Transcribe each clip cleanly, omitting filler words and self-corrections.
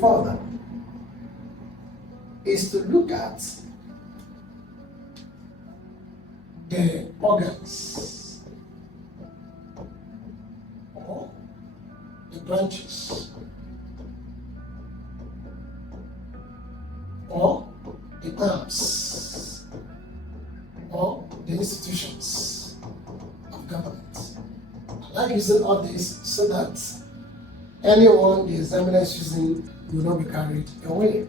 further is to look at the organs or the branches or the arms or the institutions of government. I like using all this so that anyone the examiner is using will not be carried away.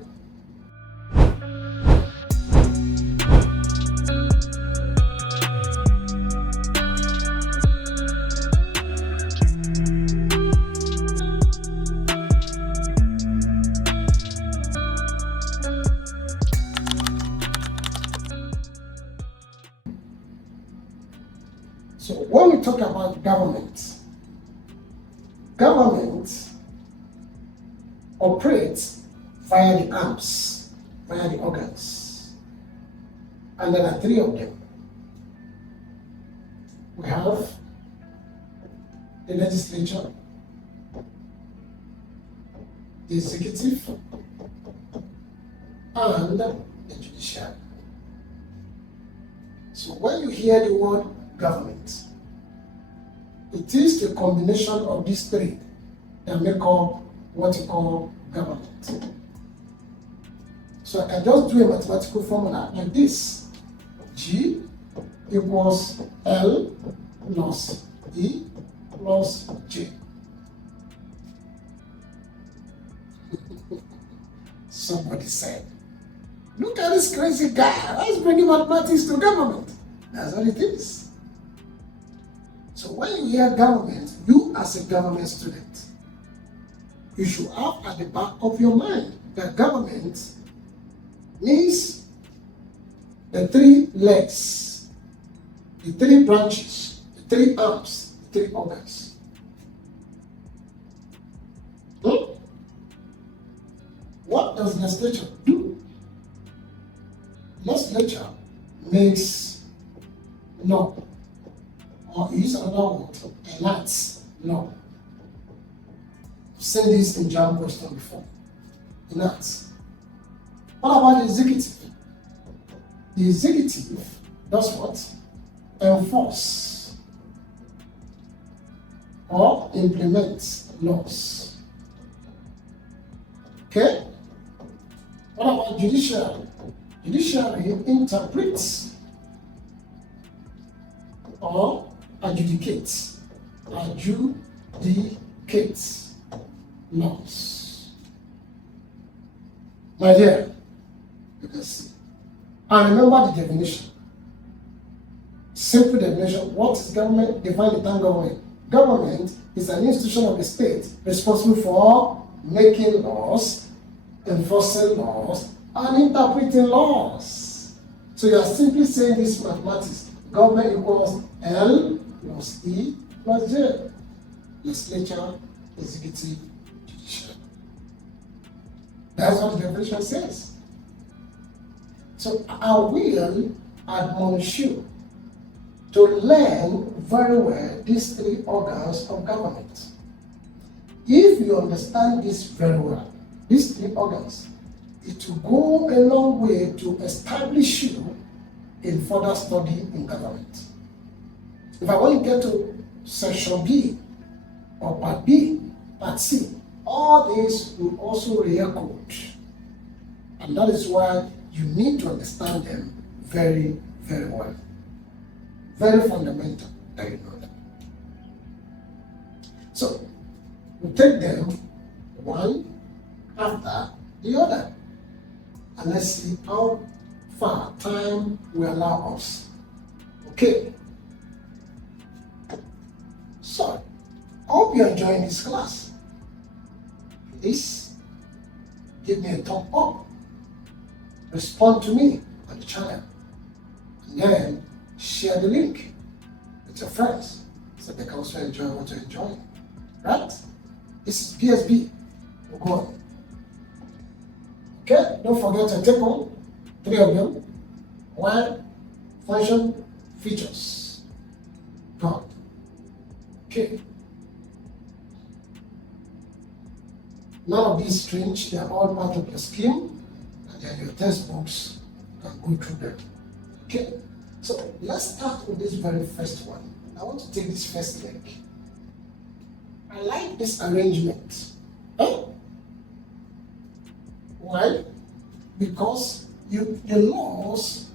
So when we talk about government operates via the arms, via the organs. And there are three of them. We have the legislature, the executive, and the judiciary. So when you hear the word government, it is the combination of these three that make up what you call government. So I can just do a mathematical formula like this. G equals L plus E plus J. Somebody said, look at this crazy guy, let's bring mathematics to government. That's what it is. So when you hear government, you as a government student, you should have at the back of your mind that government means the three legs, the three branches, the three arms, the three organs. What does legislature do? Legislature makes law, or use another word, enacts law. I've seen this in JAM question before. Enacts. What about the executive? The executive does what? Enforce or implement laws. Okay? What about judiciary? Judiciary interprets or adjudicates laws. My dear, you can see. And remember the definition. Simple definition. What is government? Define the term government. Government is an institution of the state responsible for making laws, enforcing laws, and interpreting laws. So you are simply saying this mathematics. Government equals L plus E plus J. Legislature, executive, judiciary. That's what the definition says. So I will admonish you to learn very well these three organs of government. If you understand this very well, these three organs, it will go a long way to establish you in further study in government. If I want to get to section B or part B, part C, all these will also re-echoed. And that is why you need to understand them very, very well. Very fundamental that you know them. So, we take them one after the other. And let's see how far time will allow us. Okay. So, I hope you're enjoying this class. Please give me a thumb up. Respond to me on the channel. And then share the link with your friends so they can also enjoy what you're enjoying. Right? This is PSB. We'll go on. Okay? Don't forget to take on three of them. One, function, features. God. Okay. None of these strange, they are all part of your scheme, and they are your textbooks. You can go through them. Okay, so let's start with this very first one. I want to take this first leg. I like this arrangement. Huh? Why? Because your laws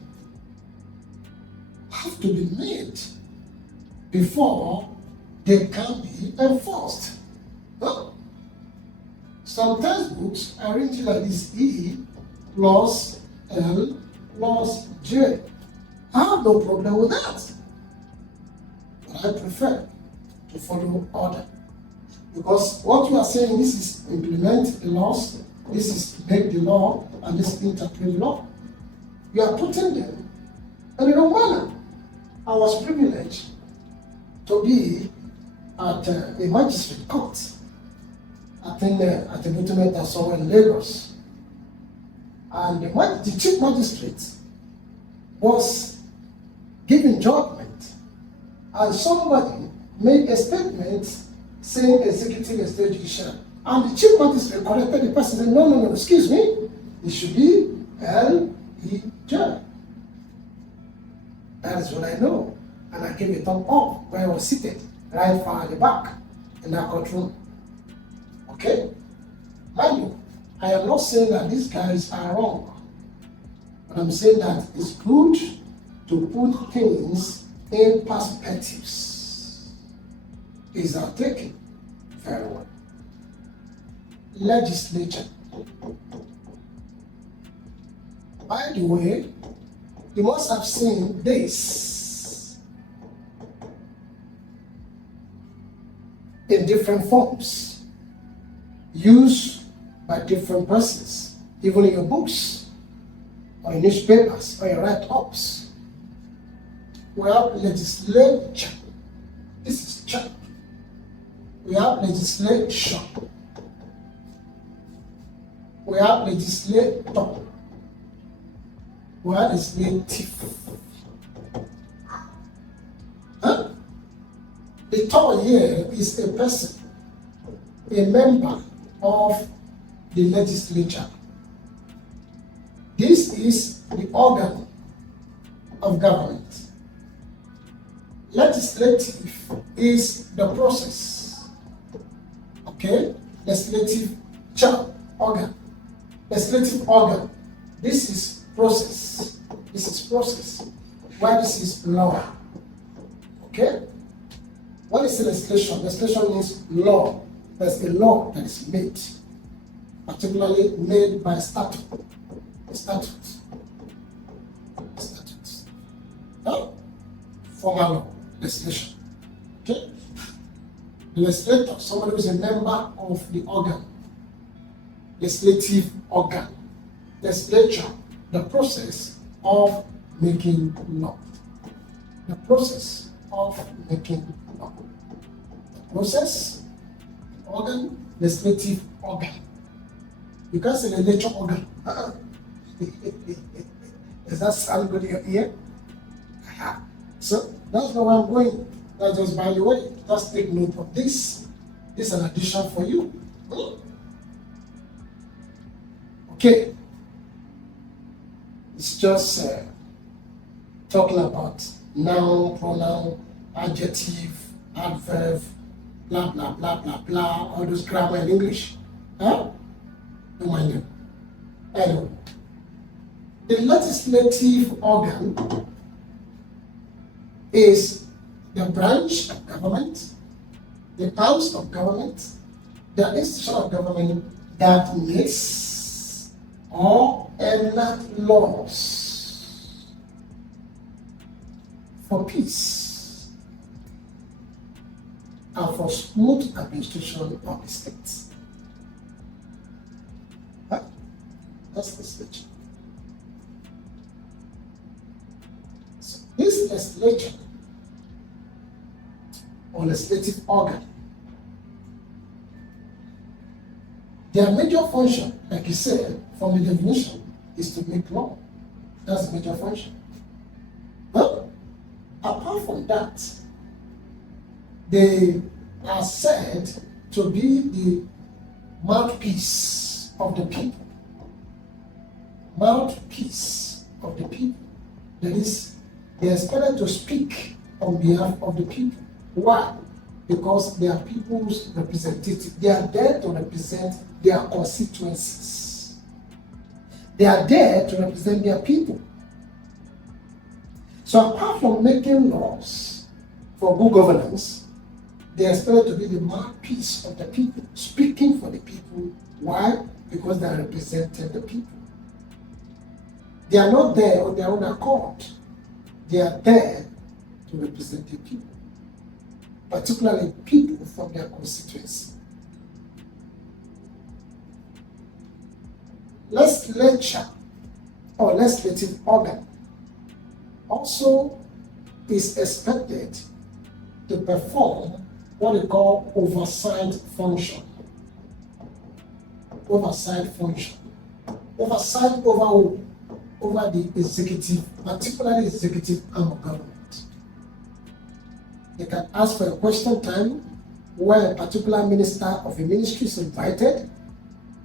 have to be made before they can be enforced. Huh? Some textbooks are written like this: E plus L plus J. I have no problem with that. But I prefer to follow order. Because what you are saying, this is implement the laws, this is make the law, and this is interpret the law. You are putting them in the wrong manner. I was privileged to be at a magistrate court, I think at the Government somewhere in Lagos. And the chief magistrate was giving judgment, and somebody made a statement saying executive estate judicial, and the chief magistrate corrected the person, said, no, excuse me, it should be L-E-J. That is what I know. And I gave a thumb up where I was seated, right far at the back in that courtroom. Okay? Mind you, I am not saying that these guys are wrong, but I'm saying that it's good to put things in perspectives. Is our taking very well. Legislature. By the way, you must have seen this in different forms, used by different persons, even in your books, or in newspapers, or your write-ups. We have legislature. This is church. We have legislation. We have legislator. We have legislative. Huh? The third here is a person, a member of the legislature. This is the organ of government. Legislative is the process. Okay? Legislative organ. Legislative organ. This is process. This is process. Why this is law. Okay? What is legislation? Legislation means law. There's a law that is made, particularly made by statute. Statutes. No? Formal law. Legislation. Okay? The legislator, somebody who is a member of the organ. Legislative organ. Legislature, the process of making law. The process of making law. The process, organ, legislative organ. You can't say legislature organ. Does that sound good in your ear? So that's not where I'm going. That's just by the way. Just take note of this. This is an addition for you. Okay. It's just talking about noun, pronoun, adjective, adverb, blah, blah, blah, blah, blah, all those grammar in English. Huh? Don't mind them. Anyway, the legislative organ is the branch of government, the arms of government, the institution of government that makes or enact laws for peace and for smooth administration of the state. Huh? That's the legislature. So this legislature or legislative organ, their major function, like you said, from the definition, is to make law. That's the major function. But apart from that, they are said to be the mouthpiece of the people. Mouthpiece of the people. That is, they are expected to speak on behalf of the people. Why? Because they are people's representatives. They are there to represent their constituencies. They are there to represent their people. So apart from making laws for good governance, they are expected to be the mouthpiece of the people, speaking for the people. Why? Because they are representing the people. They are not there on their own accord. They are there to represent the people, particularly people from their constituency. Legislature or legislative organ also is expected to perform what they call oversight function. Oversight function. Oversight over who? Over the executive, particularly executive arm of government. They can ask for a question time where a particular minister of a ministry is invited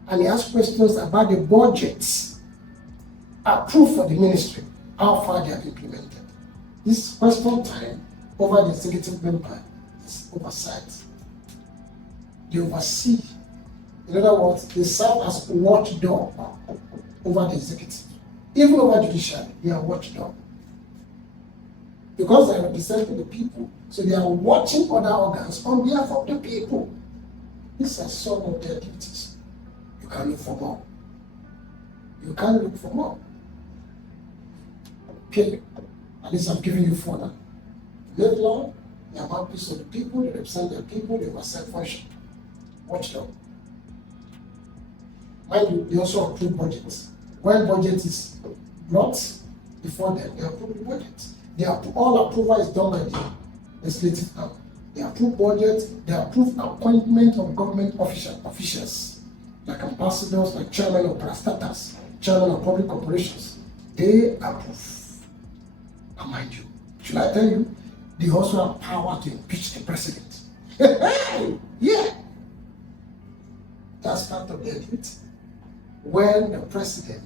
and he asks questions about the budgets approved for the ministry, how far they have implemented. This question time over the executive member is oversight. They oversee. In other words, they serve as watchdog over the executive. Even over judiciary, they are watchdog. Because they are representing the people, so they are watching other organs on behalf of the people. These are some of their duties. You can look for more. You can look for more. Okay, at least I'm giving you four now. Make law, they are mouthpiece of the people, they represent their people, they oversight function. Watchdog. Mind you, they also approve budgets. When budget is brought before them, they approve the budget. All approval is done by the legislative arm. They approve budget, they approve appointment of government officials, like ambassadors, like chairman of parastatals, chairman of public corporations. They approve. And mind you, should I tell you, they also have power to impeach the president. Yeah. That's part of their duty. When the president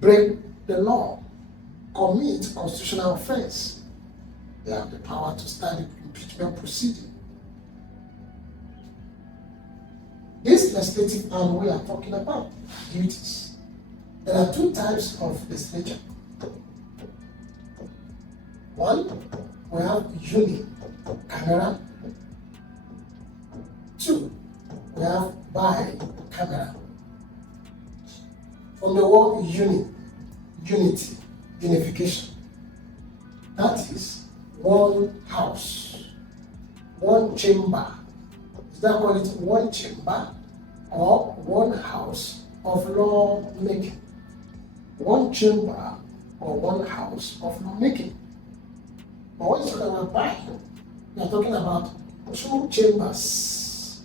break the law, commit constitutional offense, they have the power to start the impeachment proceeding. This legislative arm we are talking about, duties. There are two types of legislature. One, we have unicameral. Two, we have bicameral. From the word unity, unification. That is one house, one chamber. Is that called it one chamber or one house of law making? One chamber or one house of law making. But when you talk about bi, we are talking about two chambers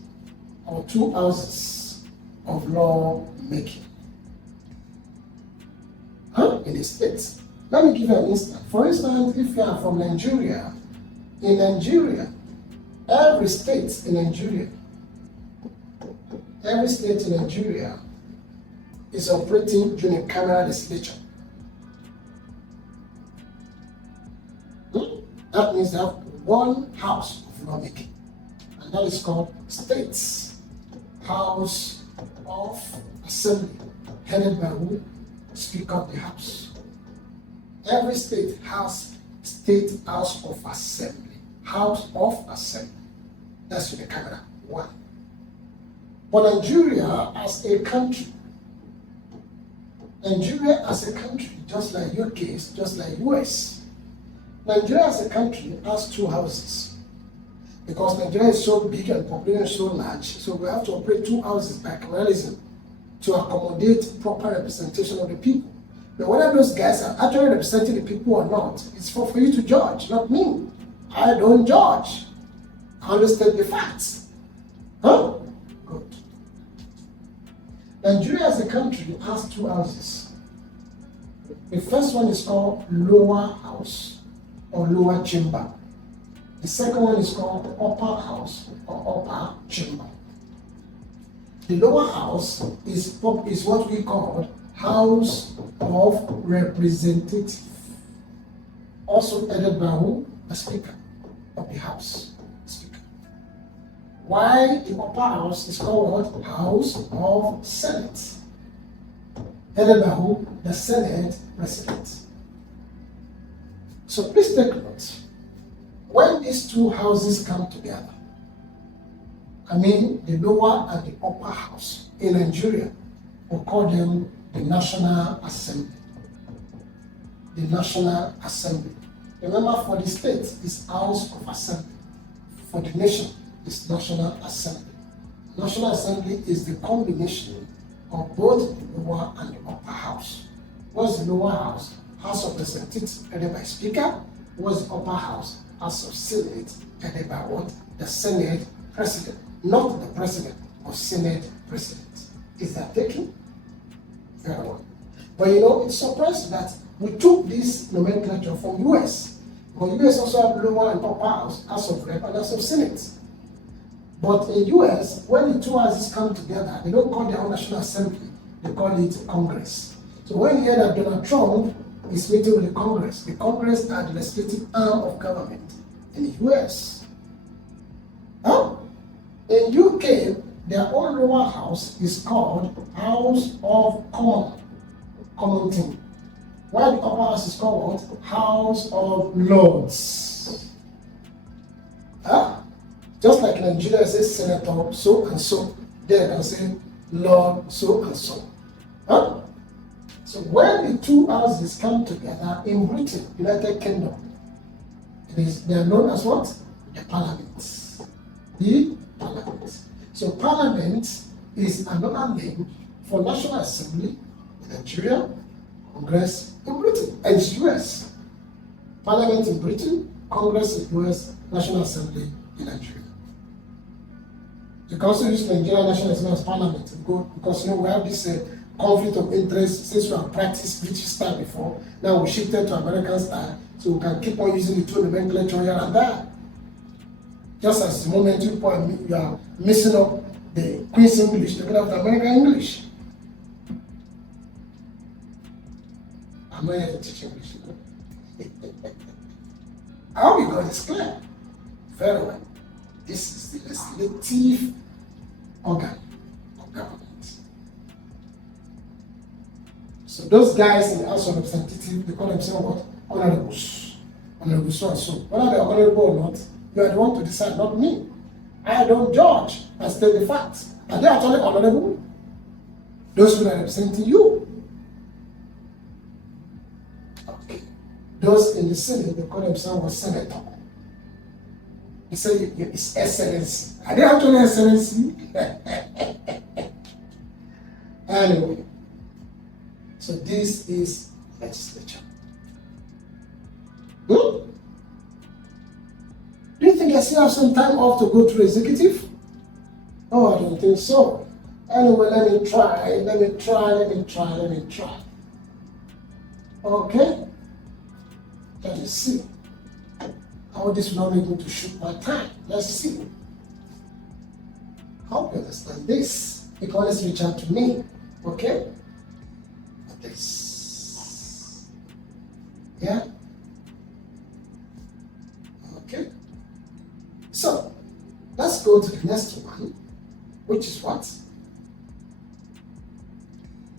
or two houses of law making. In the States. Let me give you an instance. For instance, if you are from Nigeria, in Nigeria, every state in Nigeria is operating unicameral legislature. That means they have one house of lawmaking, and that is called States House of Assembly, headed by who? Speaker of the House. Every state has State House of Assembly. House of Assembly. That's unicameral. One. But Nigeria as a country, just like UK, just like US, Nigeria as a country has two houses. Because Nigeria is so big and population is so large, so we have to operate two houses by bicameralism to accommodate proper representation of the people. But whether those guys are actually representing the people or not, it's for you to judge, not me. I don't judge. I understand the facts. Good. Nigeria as a country has two houses. The first one is called lower house or lower chamber. The second one is called the upper house or upper chamber. The lower house is what we call House of Representatives, also headed by who? The Speaker of the House. Speaker. While the upper house is called what? House of Senate, headed by who? The Senate President. So please take note. When these two houses come together, I mean the lower and the upper house in Nigeria, we call them the National Assembly. The National Assembly. Remember, for the state is House of Assembly. For the nation is National Assembly. National Assembly is the combination of both the lower and the upper house. What's the lower house? House of Representatives headed by Speaker. What's the upper house? House of Senate headed by what? The Senate President. Not the President, but Senate President. Is that taken? Very well. But you know, it's surprising that we took this nomenclature from US. But US also have lower and upper house, House of Rep and House of Senate. But in US, when the two houses come together, they don't call their own National Assembly, they call it Congress. So when you hear that Donald Trump is meeting with the Congress are the legislative arm of government in the US. Huh? In UK, their own lower house is called House of Common Thing. While the upper house is called what? House of Lords. Huh? Just like Nigeria says Senator so and so, they can say Lord so and so. Huh? So when the two houses come together in Britain, United Kingdom, they are known as what? The Parliament. The Parliament. So Parliament is another name for National Assembly in Nigeria, Congress in Britain, and it's US. Parliament in Britain, Congress in US, National Assembly in Nigeria. You can also use Nigeria National Assembly as Parliament because you know we have this conflict of interest since we have practiced British style before. Now we shifted to American style, so we can keep on using the two nomenclature here and there. Just as the moment you are mixing up the Queen's English together with American English. I'm not here to teach English. How we got this clear? Very well. This is the legislative organ of government. So those guys in the House of Representatives, they call themselves what? Honorables. Honorables so and so. Whether they're honorable or not, you are the one to decide, not me. I don't judge. I state the facts. Are they actually honorable? Those who are representing you. Okay. Those in the Senate, they call themselves senator. They say it's excellency. Are they actually excellency? Anyway, so this is legislature. Do you think I still have some time off to go through executive? Oh, I don't think so. Anyway, let me try. Okay? Let me see. How this will not be able to shoot my time. Let's see. Hope you understand this. You can always reach out to me. Okay? Like this. Yeah? Okay? So, let's go to the next one, which is what?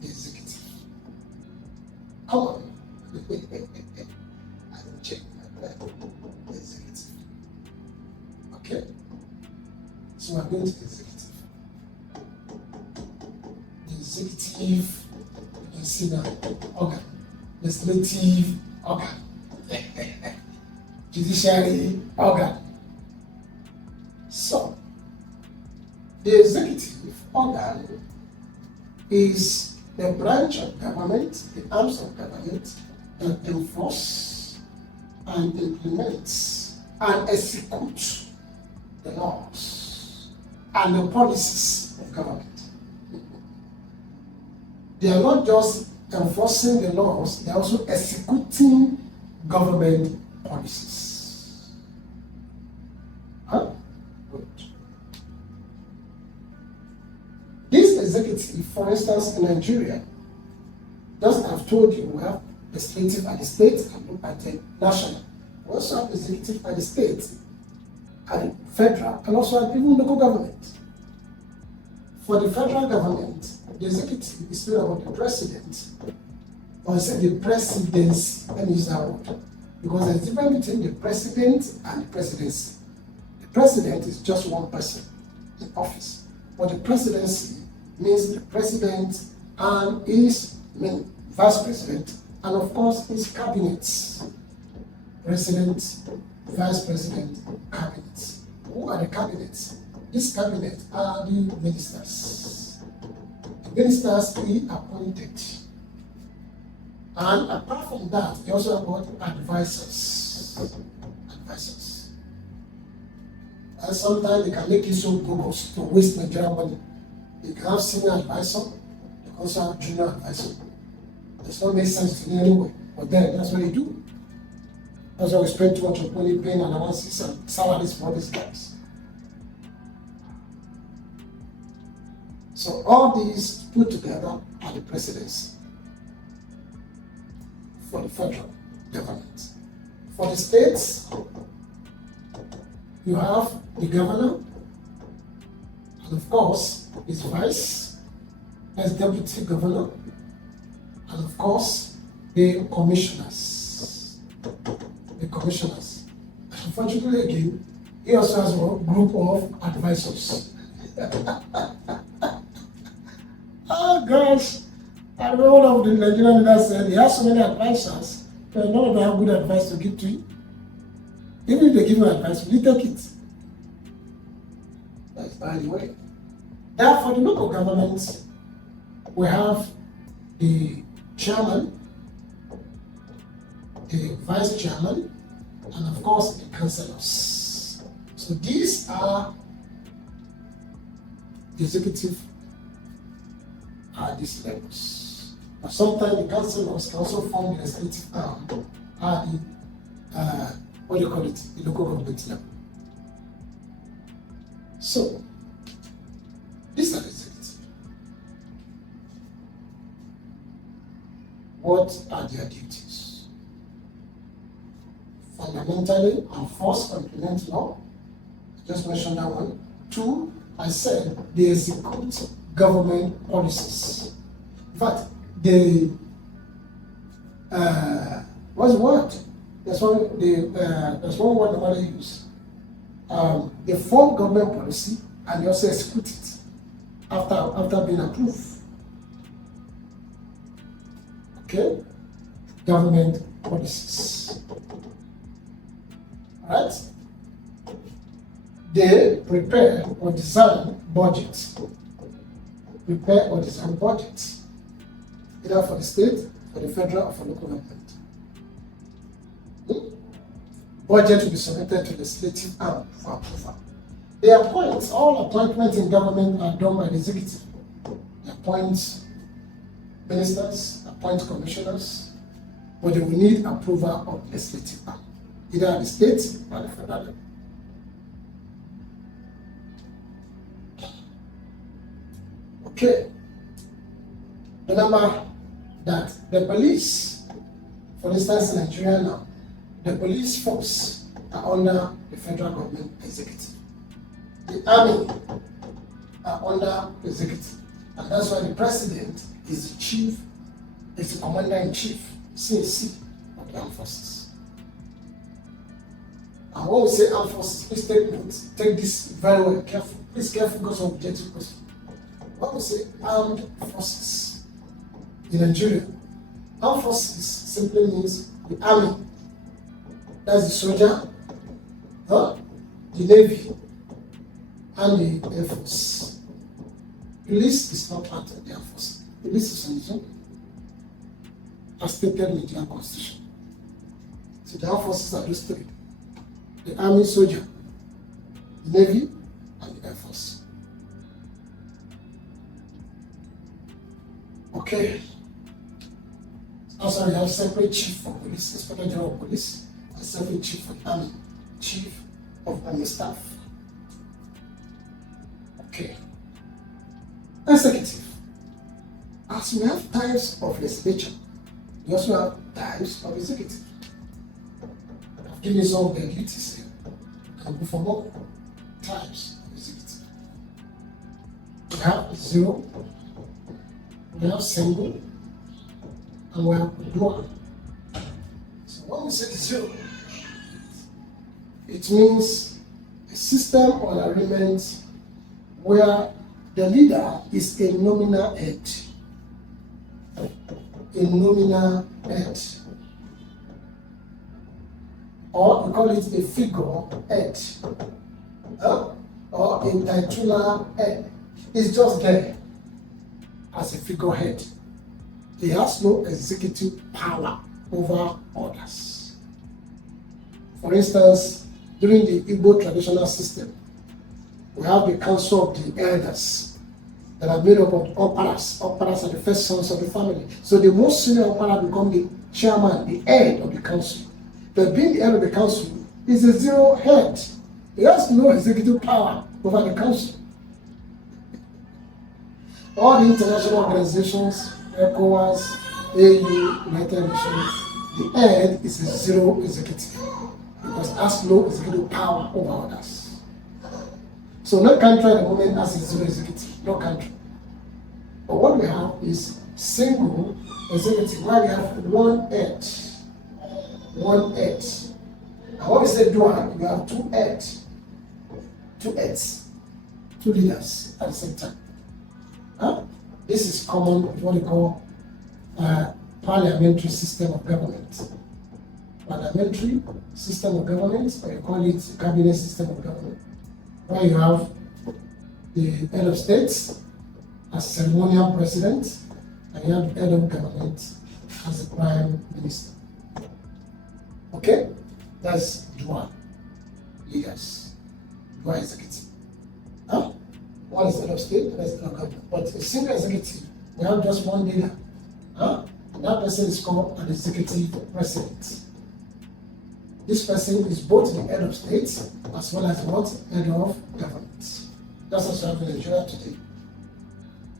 The executive. Come on. I will check my plan. The executive. Okay? So we're going to the executive. The executive, you can see that organ. Legislative organ. Judiciary organ. So, the executive organ is the branch of government, the arms of government that enforce and implements and execute the laws and the policies of government. They are not just enforcing the laws, they are also executing government policies. executive, for instance, in Nigeria, just I've told you, we have executive at the state and at the national. We also have executive at the state, at the federal, and also at even local government. For the federal government, the executive is made about the president, or say the presidency, let me use that word, because there's a difference between the president and the presidency. The president is just one person in office, but the presidency means the president and his vice president, and of course his cabinets. President, vice president, cabinets. Who are the cabinets? This cabinet are the ministers. The ministers he appointed. And apart from that, he also have got advisors. Advisors. And sometimes they can make you so bogus to waste Nigerian money. You can have senior advisor, you can also have junior advisor. It's not make sense to me anyway, but then that's what they do. That's why we spend too much of money paying allowances and salaries for all these guys. So all these put together are the presidency for the federal government. For the states, you have the governor, and of course, his vice, as deputy governor, and of course, the commissioners. The commissioners. Unfortunately, again, he also has a group of advisors. Oh gosh, I remember one of the Nigerian leaders said he has so many advisors, but none of them have good advice to give to him. Even if they give him advice, will he take it? That's by the way. Therefore, the local governments, we have the chairman, the vice chairman, and of course the councillors. So these are the executive at these levels. But sometimes the councillors can also form the executive arm at the what do you call it, the local government level. So these are the executive. What are their duties? Fundamentally, enforce and implement law. I just mentioned that one. 2, I said they execute government policies. In fact, they what's the word? That's one word nobody use. They form government policy and they also execute it after being approved. Okay? Government policies. Alright? They prepare or design budgets. Prepare or design budgets. Either for the state, for the federal, or for local government. Budget will be submitted to the legislative arm for approval. They appoint, all appointments in government are done by the executive. They appoint ministers, appoint commissioners, but they will need approval of the legislative arm, either at the state or the federal level. Okay. Remember that the police, for instance in Nigeria now, the police force are under the federal government executive. The army are under the executive. And that's why the president is the chief, is the commander-in-chief, CAC of the armed forces. And when we say armed forces, please take note, take this very well, careful. Please careful because of objective question. When we say armed forces in Nigeria, armed forces simply means the army. That's the soldier, the navy, and the air force. Police is not part of the air force. Police is on its own, as stated in the Nigerian Constitution. So the armed forces are those three: the army, soldier, the navy, and the air force. Okay. Also, we have separate chief for police, Inspector General of Police. Separate chief of army, chief of army staff. Okay. Executive. As we have types of legislature, we also have types of executive. I've given you some of the duties here. You can go for more types of executive. We have zero, we have single, and we have dual. So when we say zero, it means a system or arrangement where the leader is a nominal head. A nominal head. Or we call it a figure head. Or a titular head. It's just there as a figurehead. He has no executive power over others. For instance, during the Igbo traditional system, we have the council of the elders that are made up of oparas. Oparas are the first sons of the family. So the most senior opera become the chairman, the head of the council. But being the head of the council is a zero head. He has no executive power over the council. All the international organizations, ECOWAS, AU, United Nations, the head is a zero executive because it has no executive power over others. So no country at the moment has a zero executive, no country. But what we have is single executive, where we have one head. One head. And when we say dual, you have two heads. Two heads. Two leaders at the same time. This is common with what we call parliamentary system of government. Parliamentary system of government, or you call it cabinet system of government, where you have the head of states as ceremonial president, and you have the head of government as the prime minister. Okay? That's dual leaders, dual executive. One is head of state, and that's head of government. But a single executive, we have just one leader. That person is called an executive president. This person is both the head of state as well as what? Head of government. That's what you have in Nigeria today,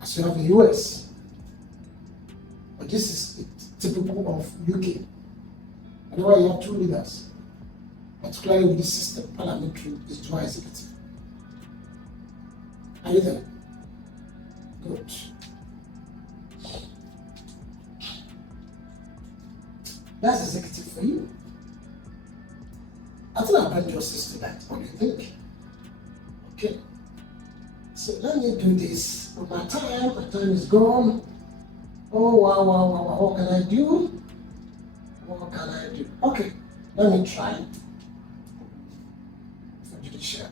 as you have in the US. But this is typical of UK. Whenever you have two leaders, particularly with this system, parliamentary is dual executive. Are you there? Good. That's executive for you. I think I've done justice to that. What do you think? Okay. So let me do this. My time is gone. Oh, wow. What can I do? What can I do? Okay, let me try for judicial.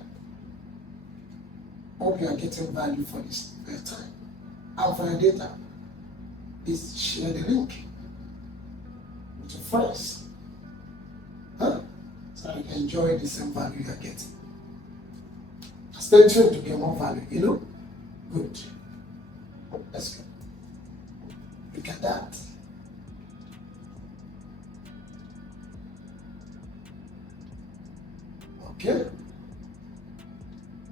Hope you are getting value for this time. And for your data, please share the link with your friends. So you can enjoy the same value you are getting. Stay tuned to get more value, Good. Let's go. Look at that. Okay.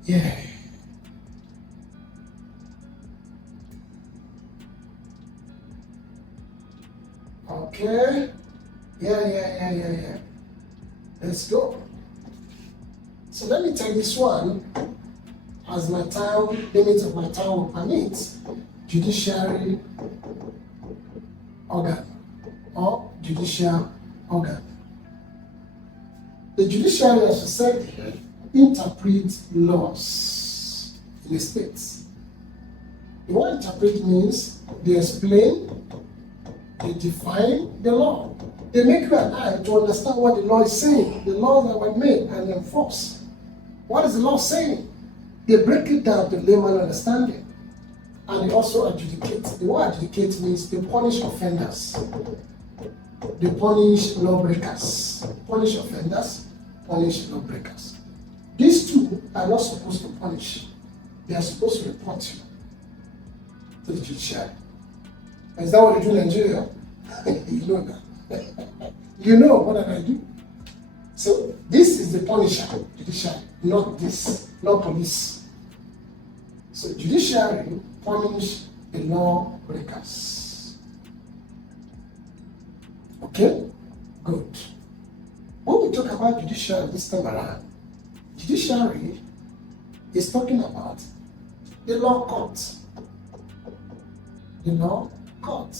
Yeah. Okay. Yeah. Let's go. So let me take this one as my time, limit of my time will permit, judiciary organ or judicial organ. The judiciary, as I said here, interprets laws in the states. The word interpret means they explain, they define the law. They make you and I to understand what the law is saying, the laws that were made and enforced. What is the law saying? They break it down to layman understanding. And they also adjudicate. The word adjudicate means they punish offenders. They punish lawbreakers. Punish offenders, punish lawbreakers. These two are not supposed to punish. They are supposed to report you to the judiciary. Is that what they do in Nigeria? You know that. You know what I do. So this is the punisher, judiciary, not this, not police. So judiciary punish the law breakers. Okay? Good. When we talk about judiciary this time around, judiciary is talking about the law court. The law court.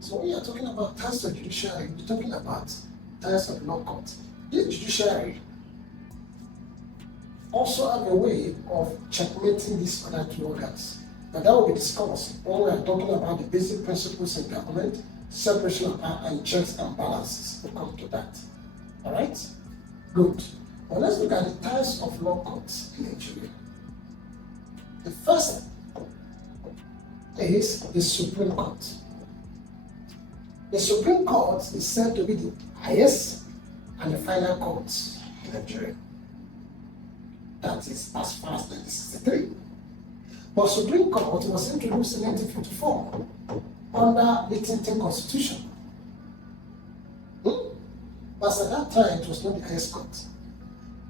So when you are talking about types of judiciary, you're talking about types of law court. This judiciary also have a way of checkmating these other two organs. But that will be discussed when we are talking about the basic principles in government, separation of power, and checks and balances. We'll come to that. All right? Good. Well, let's look at the types of law courts in Nigeria. The first is the Supreme Court. The Supreme Court is said to be the highest and the final court in Nigeria. That is as far as 1963. But Supreme Court was introduced in 1954 under the 10th Constitution. But at that time, it was not the highest court.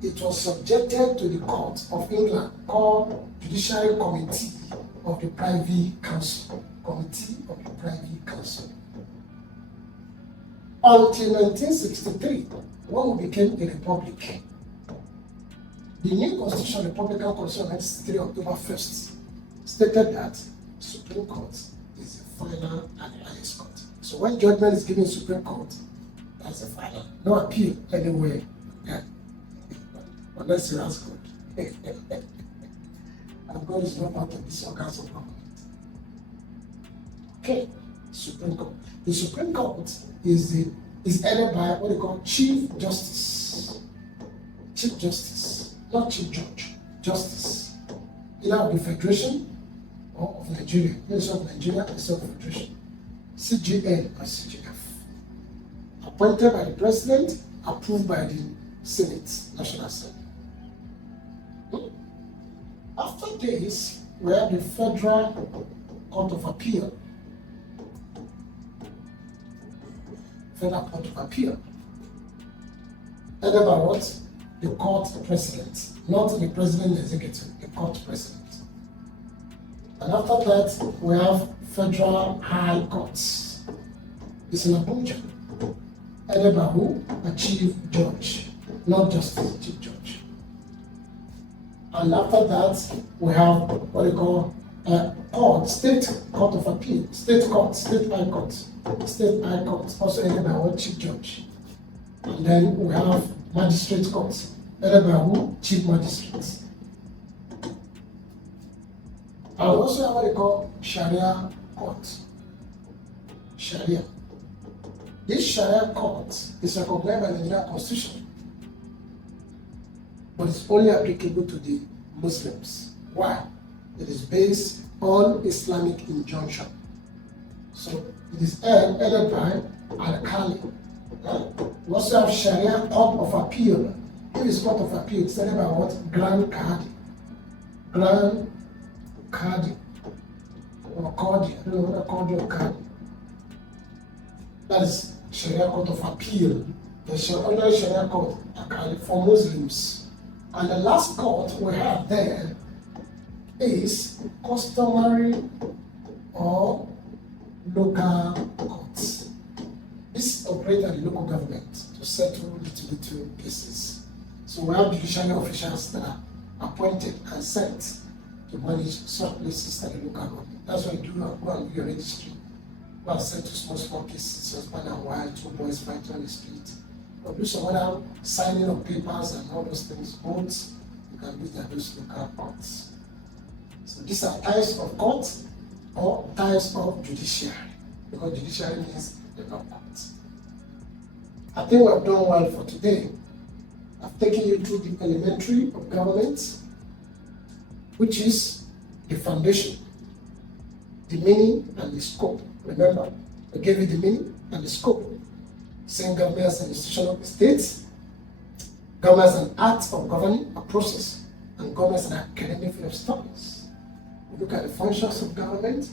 It was subjected to the Court of England called Judiciary Committee of the Privy Council. Committee of the Privy Council. Until 1963, when we became a republic. The new Constitution, Republican Constitution, 1963, October 1st, stated that Supreme Court is the final and the highest court. So when judgment is given Supreme Court, that's the final. No appeal anywhere. Yeah. Unless you ask God. And God is not part of this organs of government. Okay, Supreme Court. The Supreme Court is headed by what they call Chief Justice. Chief Justice, not Chief Judge, Justice. Either of the Federation or of Nigeria. Either of Nigeria or of Federation. CGN or CGF. Appointed by the President, approved by the Senate, National Assembly. After this, we have the Federal Court of Appeal. Federal Court of Appeal. Headed by what? The court president, not the president executive, the court president. And after that, we have Federal High Courts. It's in Abuja. Headed by who? A chief judge, not justice, chief judge. And after that, we have what they call court, state court of appeal, state court, state high court, also headed by what? Chief judge. And then we have magistrate courts, headed by who? Chief magistrates. And we also have what they call Sharia court. Sharia. This Sharia court is recognized by the Nigerian Constitution, but it's only applicable to the Muslims. Why? It is based on Islamic injunction. So it is headed by Al-Kali. We also have Sharia Court of Appeal. If it's Court of Appeal, it's headed by what? Grand Qadi. Grand Qadi. Or Qadi. I don't know whether Qadi or Qadi. That is Sharia Court of Appeal. The ordinary Sharia Court for Muslims. And the last court we have there is customary or local courts. This operates at the local government to settle little cases. So we have judiciary officials that are appointed and sent to manage such places at the local government. That's why you do go and do your registry. Well, sent to small cases, husband and wife, two boys fighting on the street. Or do some other signing of papers and all those things. Both you can do that those local courts. So these are types of courts or types of judiciary, because judiciary means the law courts. I think we have done well for today. I've taken you through the elementary of government, which is the foundation, the meaning and the scope. Remember, I gave you the meaning and the scope. Saying government as an institution of the state, government as an art of governing, a process, and government as an academic field of studies. We look at the functions of government,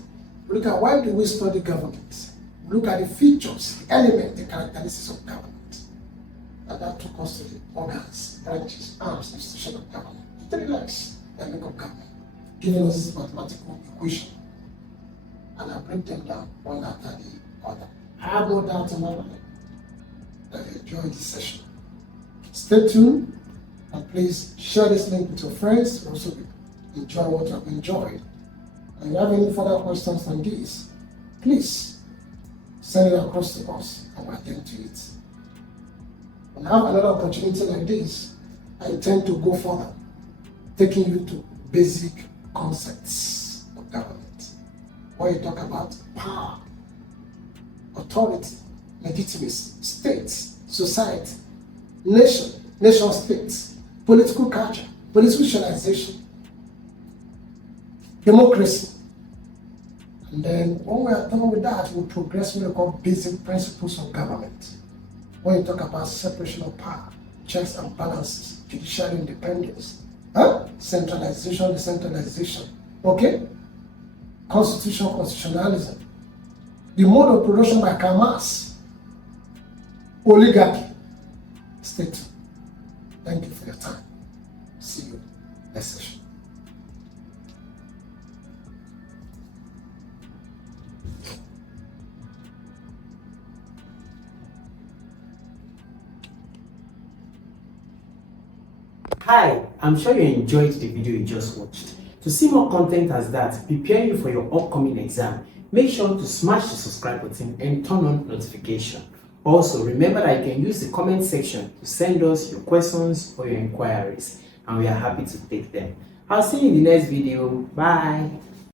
we look at why do we study government, we look at the features, the elements, the characteristics of government. And that took us to the organs, branches, arms, institution of government. The three legs that make up government. giving us this mathematical equation, and I break them down one after the other. I have no doubt in my mind that you enjoy this session. Stay tuned, and please share this link with your friends who also enjoy what you have enjoyed. And if you have any further questions on this, please send it across to us and we'll attend to it. When I have another opportunity like this, I intend to go further, taking you to basic concepts of government. Where you talk about power, authority, legitimacy, states, society, nation states, political culture, political socialization, democracy. And then when we are done with that, we'll progress what we call basic principles of government. When you talk about separation of power, checks and balances, judicial independence, centralization, decentralization, okay? Constitutionalism, the mode of production by commerce, oligarchy. Stay tuned. Thank you for your time. See you next session. Hi, I'm sure you enjoyed the video you just watched. To see more content as that, preparing you for your upcoming exam, make sure to smash the subscribe button and turn on notification. Also, remember that you can use the comment section to send us your questions or your inquiries, and we are happy to take them. I'll see you in the next video. Bye.